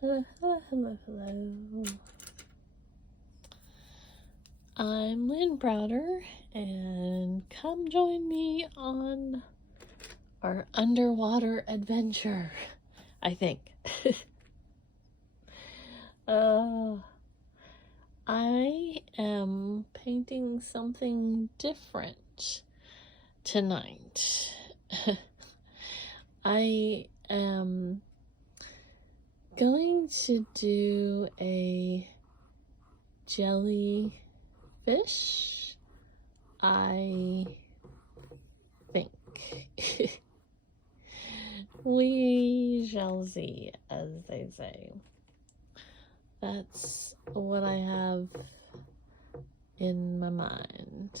Hello, hello, hello, hello. I'm Lynn Browder, and come join me on our underwater adventure, I think. I am painting something different tonight. I am going to do a jellyfish, I think. We shall see, as they say. That's what I have in my mind.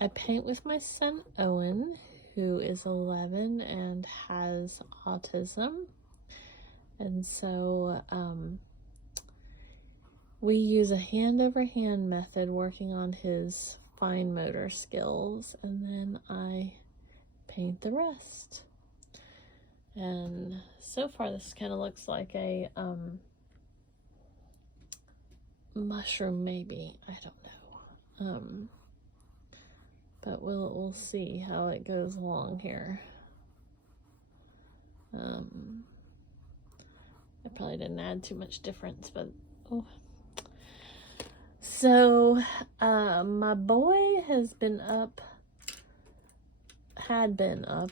I paint with my son Owen, who is 11 and has autism. And so we use a hand-over-hand method working on his fine motor skills, and then I paint the rest. And so far this kind of looks like a mushroom, maybe, I don't know. But we'll see how it goes along here. I probably didn't add too much difference, but oh. So my boy had been up,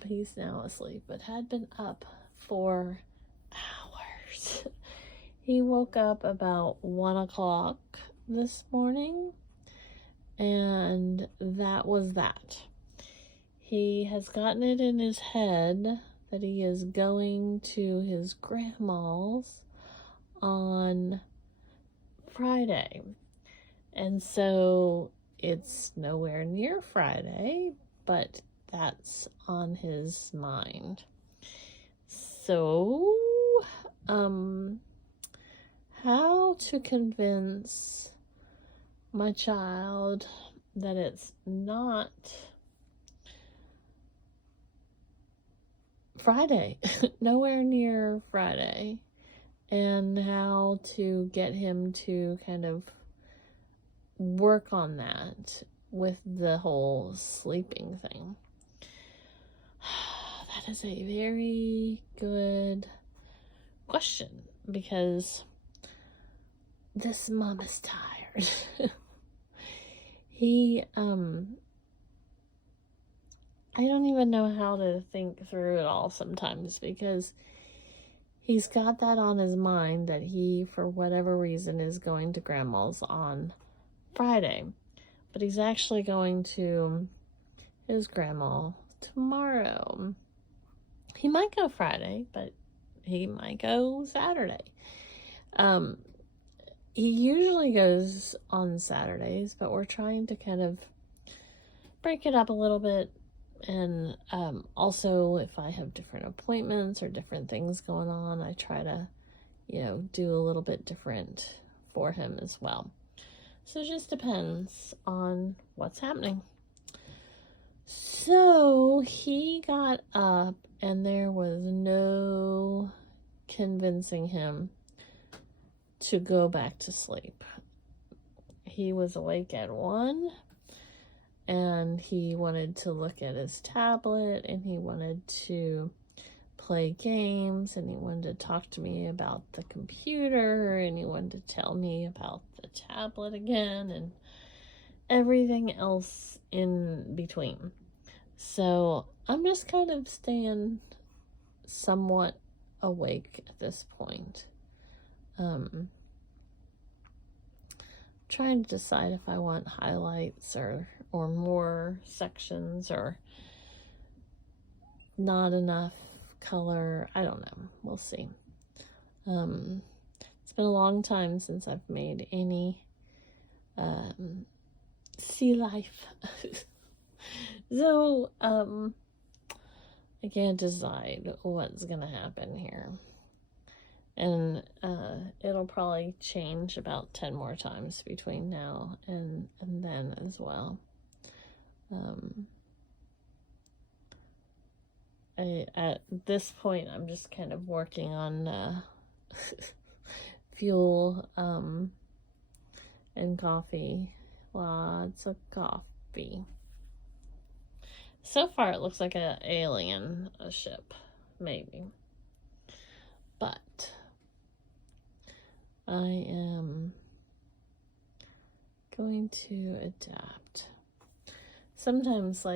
he's now asleep, but had been up for hours. He woke up about 1 o'clock this morning, and that was that. He has gotten it in his head that he is going to his grandma's on Friday. And so it's nowhere near Friday, but that's on his mind. So, how to convince my child that it's not Friday, nowhere near Friday, and how to get him to kind of work on that with the whole sleeping thing. That is a very good question, because this mom is tired. I don't even know how to think through it all sometimes, because he's got that on his mind that he, for whatever reason, is going to grandma's on Friday, but he's actually going to his grandma tomorrow. He might go Friday, but he might go Saturday. He usually goes on Saturdays, but we're trying to kind of break it up a little bit. And also, if I have different appointments or different things going on, I try to, do a little bit different for him as well. So it just depends on what's happening. So he got up, and there was no convincing him to go back to sleep. He was awake at 1, and he wanted to look at his tablet, and he wanted to play games, and he wanted to talk to me about the computer, and he wanted to tell me about the tablet again, and everything else in between. So I'm just kind of staying somewhat awake at this point. Trying to decide if I want highlights or more sections, or not enough color. I don't know. We'll see. It's been a long time since I've made any sea life. So, I can't decide what's gonna happen here. And it'll probably change about 10 more times between now and then as well. at this point, I'm just kind of working on fuel and coffee. Lots of coffee. So far, it looks like an alien ship, maybe. But I am going to adapt. Sometimes,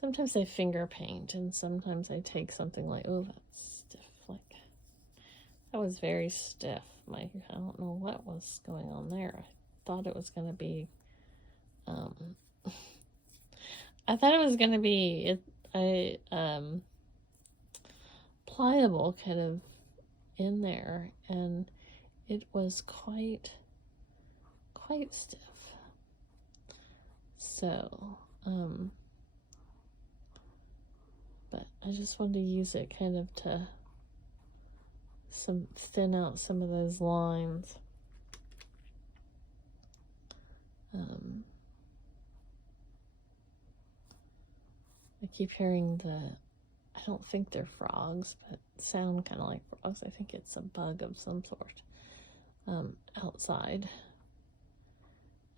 sometimes I finger paint, and sometimes I take something like, oh, that's stiff. Like, that was very stiff. I don't know what was going on there. I thought it was going to be, I thought it was going to be, pliable kind of in there, and it was quite stiff. So, but I just wanted to use it kind of to thin out some of those lines. I keep hearing I don't think they're frogs, but sound kind of like frogs. I think it's a bug of some sort outside.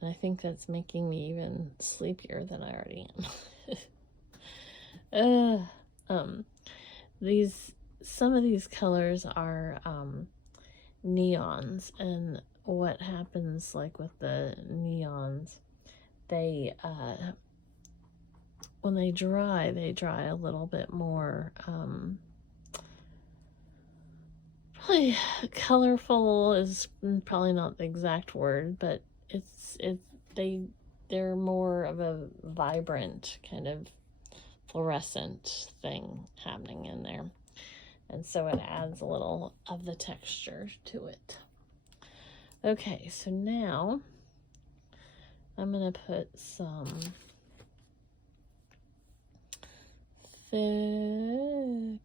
And I think that's making me even sleepier than I already am. Some of these colors are neons, and what happens like with the neons, they when they dry a little bit more probably colorful is probably not the exact word, but they're more of a vibrant kind of fluorescent thing happening in there, and so it adds a little of the texture to it. Okay, so now I'm gonna put some thicker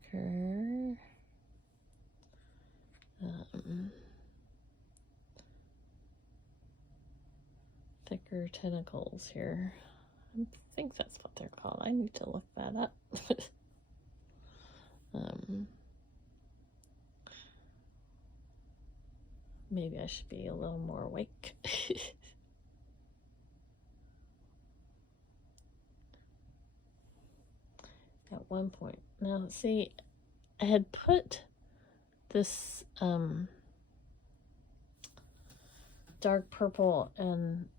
thicker tentacles here. I think that's what they're called. I need to look that up. Maybe I should be a little more awake. At one point. Now, see, I had put this dark purple and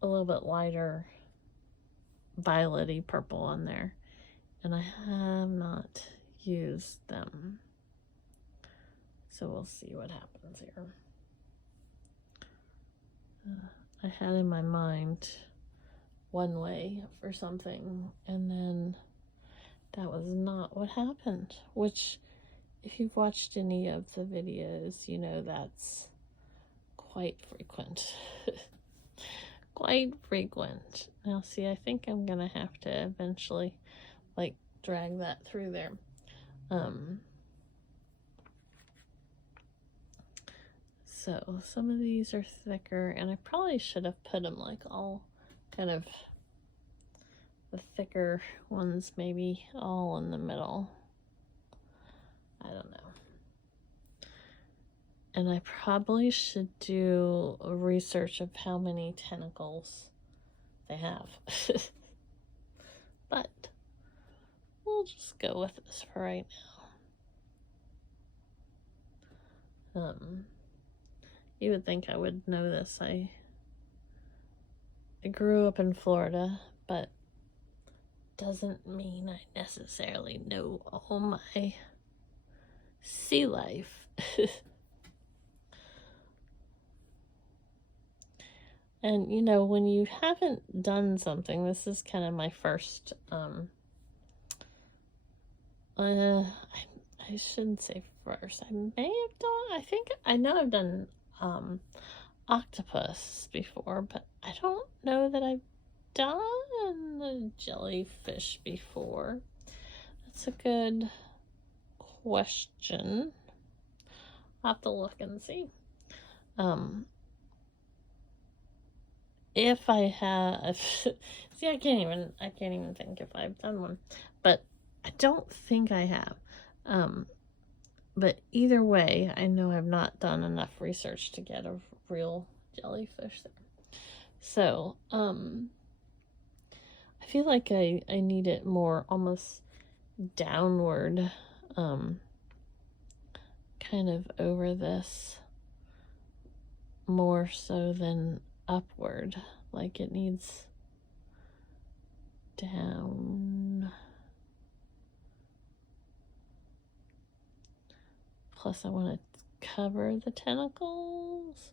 a little bit lighter violet-y purple on there, and I have not used them. So we'll see what happens here. I had in my mind one way for something, and then that was not what happened, which if you've watched any of the videos, you know that's quite frequent. Quite frequent. Now see, I think I'm gonna have to eventually like drag that through there. So some of these are thicker, and I probably should have put them like all kind of the thicker ones maybe all in the middle. I don't know. And I probably should do a research of how many tentacles they have. But we'll just go with this for right now. You would think I would know this. I grew up in Florida, but doesn't mean I necessarily know all my sea life. And you know, when you haven't done something, this is kind of my first I shouldn't say first. I may have done, I know I've done octopus before, but I don't know that I've done a jellyfish before. That's a good question. I'll have to look and see. if I have, see, I can't even think if I've done one, but I don't think I have. But either way, I know I've not done enough research to get a real jellyfish there. So, I feel like I need it more almost downward, kind of over this, more so than upward. Like it needs down. Plus I want to cover the tentacles.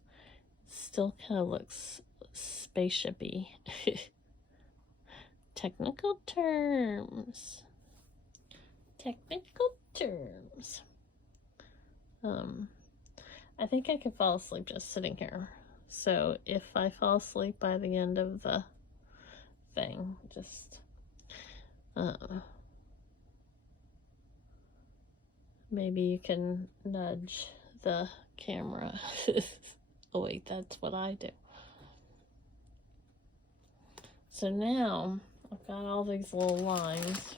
Still kind of looks spaceshipy. Technical terms. I think I could fall asleep just sitting here. So if I fall asleep by the end of the thing, just maybe you can nudge the camera. Oh wait, that's what I do. So now I've got all these little lines.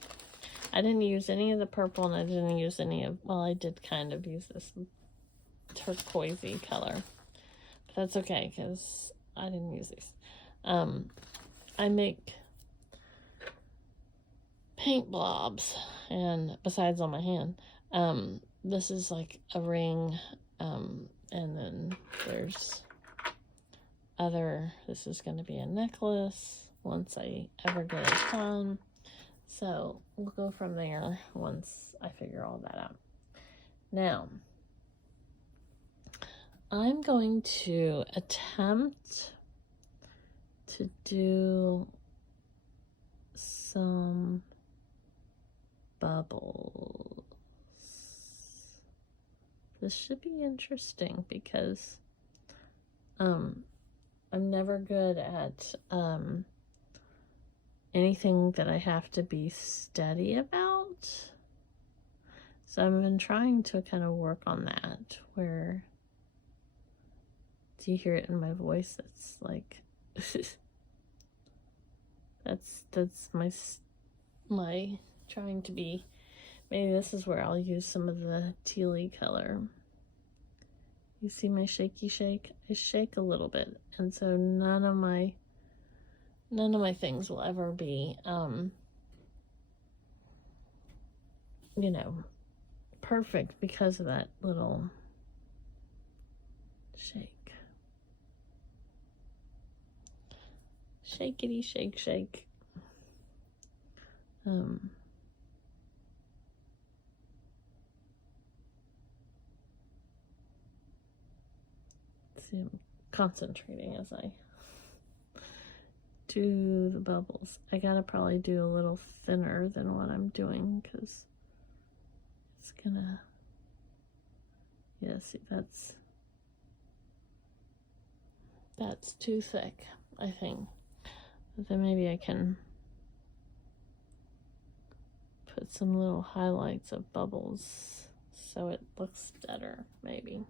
I didn't use any of the purple, and I didn't use any of, well, I did kind of use this turquoisey color. But that's okay, because I didn't use these. I make paint blobs, and besides on my hand, this is like a ring, and then there's this is going to be a necklace once I ever get it done. So we'll go from there once I figure all that out. Now, I'm going to attempt to do some bubbles. This should be interesting because I'm never good at anything that I have to be steady about. So I've been trying to kind of work on that, where, do you hear it in my voice? That's like, that's my trying to be, maybe this is where I'll use some of the tealy color. You see my shaky shake? I shake a little bit, and so none of my things will ever be, you know, perfect because of that little shake. Shakety shake shake. See, I'm concentrating as I do the bubbles. I gotta probably do a little thinner than what I'm doing, because it's gonna, yeah, see, that's too thick, I think. But then maybe I can put some little highlights of bubbles so it looks better, maybe.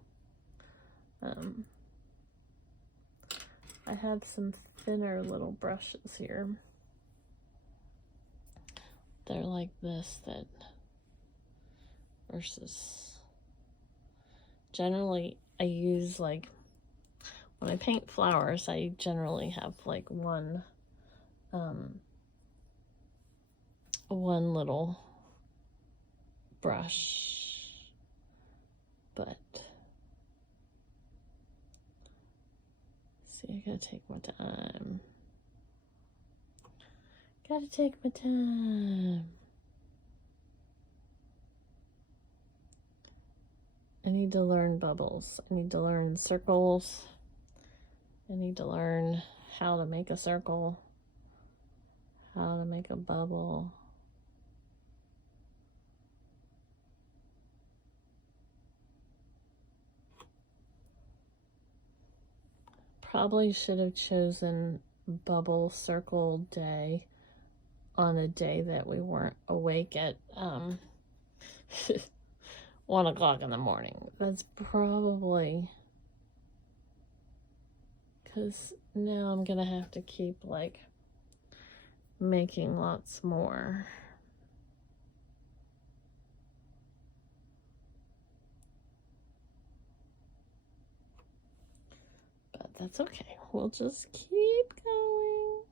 I have some thinner little brushes here. They're like this, that versus generally I use, like, when I paint flowers, I generally have like one little brush, but see, I gotta take my time. Gotta take my time. I need to learn bubbles. I need to learn circles. I need to learn how to make a circle, how to make a bubble. Probably should have chosen bubble circle day on a day that we weren't awake at 1 o'clock in the morning. That's probably, because now I'm gonna have to keep like making lots more. But that's okay. We'll just keep going.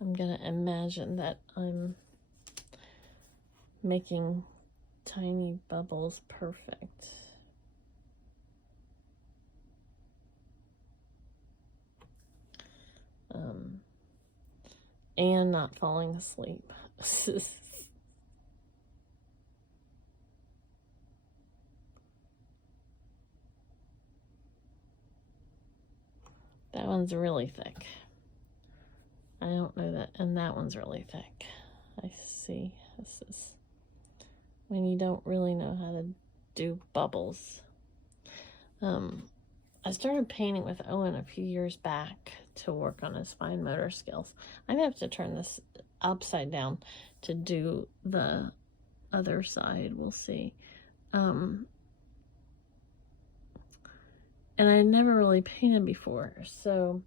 I'm gonna imagine that I'm making tiny bubbles perfect. And not falling asleep. That one's really thick. I don't know that. And that one's really thick. I see. This is when you don't really know how to do bubbles. I started painting with Owen a few years back to work on his fine motor skills. I'm gonna have to turn this upside down to do the other side. We'll see. And I never really painted before, so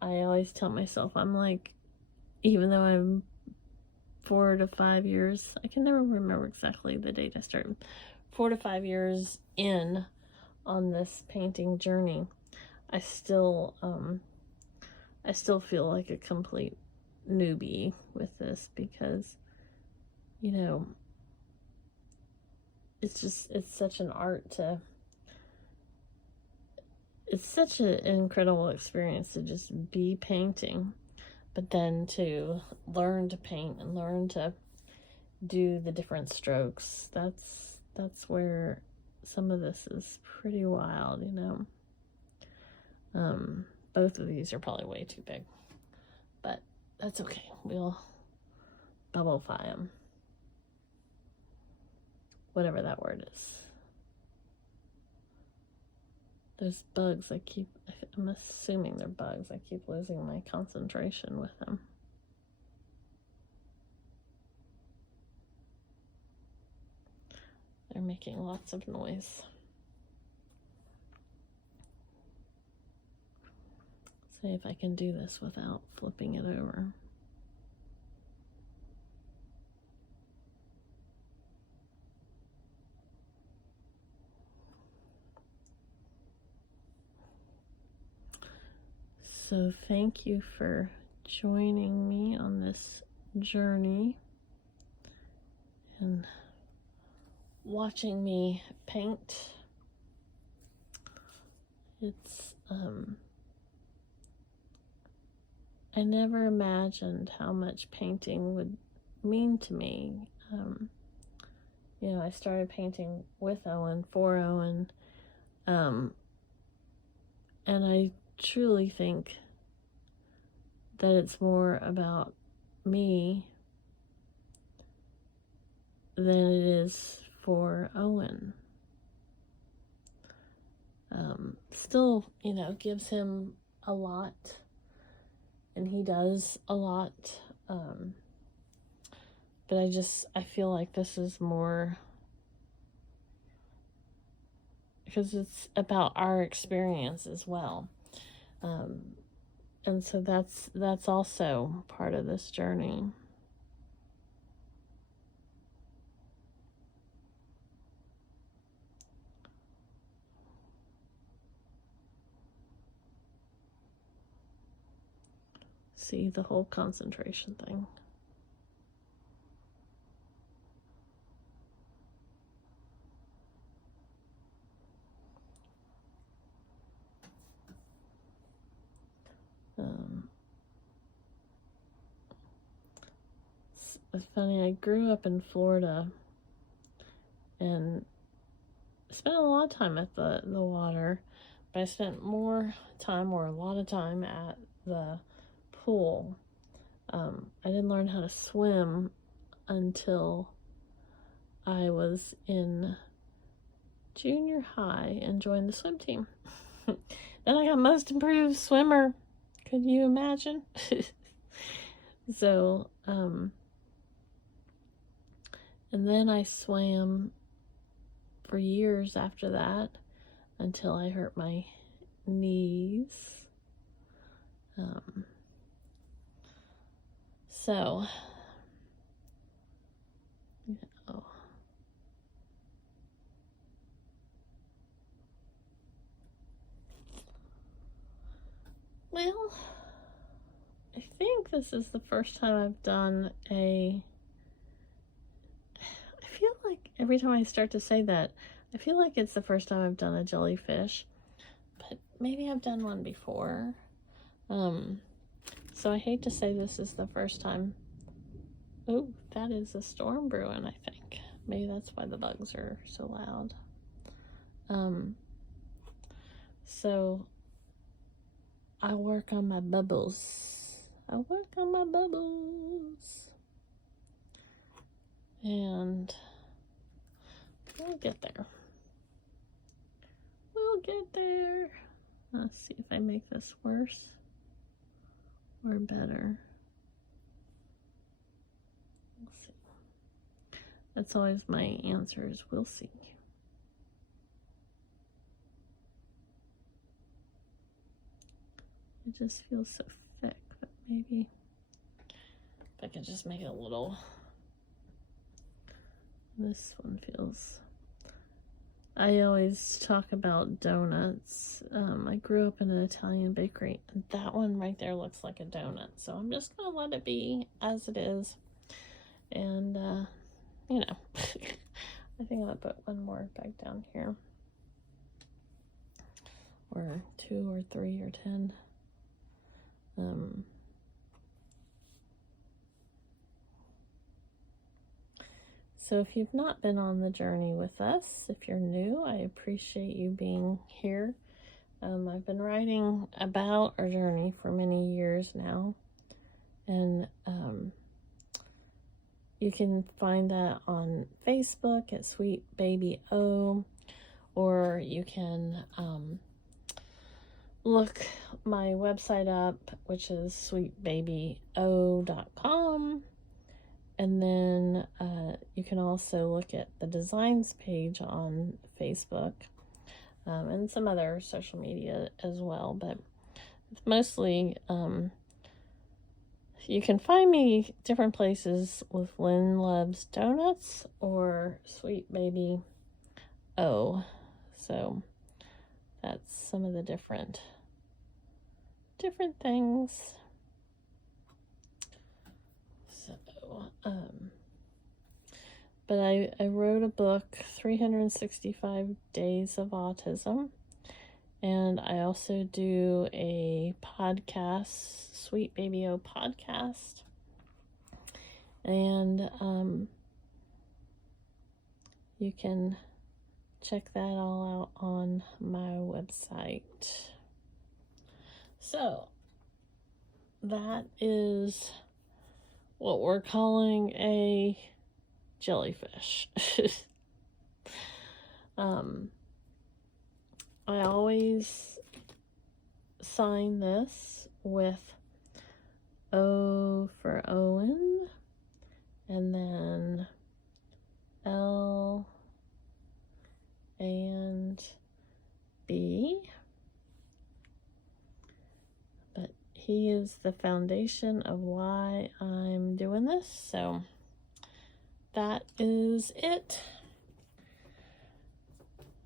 I always tell myself, I'm like, even though I'm 4 to 5 years, I can never remember exactly the date I started, 4 to 5 years in on this painting journey, I still feel like a complete newbie with this, because, you know, it's such an art to, it's such an incredible experience to just be painting, but then to learn to paint and learn to do the different strokes. That's where some of this is pretty wild, you know. Both of these are probably way too big, but that's okay. We'll bubblify them. Whatever that word is. Those bugs, I'm assuming they're bugs. I keep losing my concentration with them. They're making lots of noise. See if I can do this without flipping it over. So thank you for joining me on this journey and watching me paint. It's I never imagined how much painting would mean to me. You know, I started painting with Owen, for Owen, and I truly think that it's more about me than it is for Owen. Still, you know, gives him a lot, and he does a lot, but I feel like this is more, because it's about our experience as well. And so that's also part of this journey. See the whole concentration thing. It's funny, I grew up in Florida and spent a lot of time at the water, but I spent more time, or a lot of time, at the pool. I didn't learn how to swim until I was in junior high and joined the swim team. Then I got most improved swimmer. Could you imagine? So, And then I swam for years after that until I hurt my knees. So, you know, well, I think this is the first time I've done I feel like every time I start to say that, I feel like it's the first time I've done a jellyfish, but maybe I've done one before. So I hate to say this is the first time. Oh, that is a storm brewing, I think. Maybe that's why the bugs are so loud. So I work on my bubbles. And we'll get there. Let's see if I make this worse or better. We'll see. That's always my answer is we'll see. It just feels so thick, but maybe if I could just make it a little. This one feels. I always talk about donuts. I grew up in an Italian bakery, and that one right there looks like a donut. So I'm just gonna let it be as it is. And, you know, I think I'm gonna put one more back down here. Or 2 or 3 or 10. So if you've not been on the journey with us, if you're new, I appreciate you being here. I've been writing about our journey for many years now, and you can find that on Facebook at Sweet Baby O, or you can look my website up, which is sweetbabyo.com. And then you can also look at the designs page on Facebook and some other social media as well. But mostly you can find me different places with Lynn Loves Donuts or Sweet Baby O. So that's some of the different things. But I wrote a book, 365 Days of Autism, and I also do a podcast, Sweet Baby O podcast, and you can check that all out on my website. So that is what we're calling a jellyfish. I always sign this with O for Owen, and then L and B. But he is the foundation of why I'm doing this, so that is it.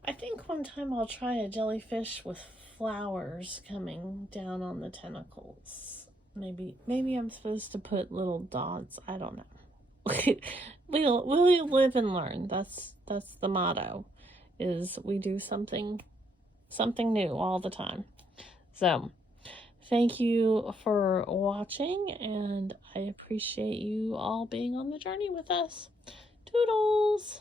I think one time I'll try a jellyfish with flowers coming down on the tentacles. Maybe I'm supposed to put little dots. I don't know. We'll live and learn. That's the motto. Is we do something new all the time. So thank you for watching, and I appreciate you all being on the journey with us. Toodles!